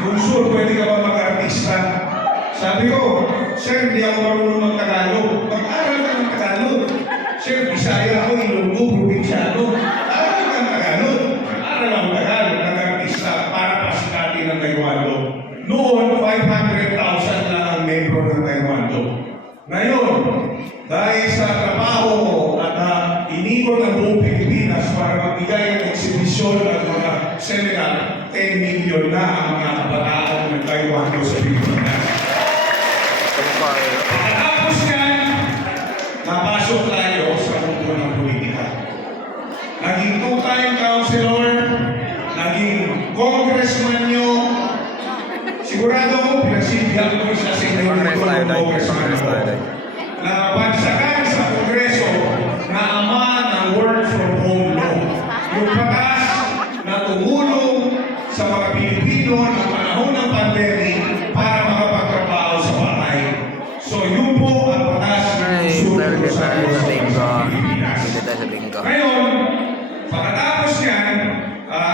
Bunso, pwede ka ba mag-artista? Sabi ko, sir, hindi ako marunong mag-Tagalog. Mag-aral ka ng Tagalog. Sir, Bisaya ako, Ilonggo, Provinciano. Aral ka ng Tagalog. Aral ang Tagalog, nag-artista para pasikatin ng Taekwondo. Noon, 500,000 lang ang membro ng Taekwondo. Ngayon, dahil sa trabaho ko at inikot ang buong Pilipinas para magbigay ng eksibisyon at mga seminar, 10 million na ang mga kabataan ng Taekwondo sa Pilipinas. Pagkatapos yan, napasok tayo sa mundo ng politika. Naging two-time councilor, naging congressman nyo. Sigurado ko, pinasilbihan ko isa sa inyo ng congressman ako. Nabagsakan sa Kongreso na ama ng work from home law. Yung batas na tumulong sa mga Pilipino ng panahon ng pandemic para makapagtrabaho sa bahay. So yun po ang batas na susunod sa Pilipinas. Ngayon, pagkatapos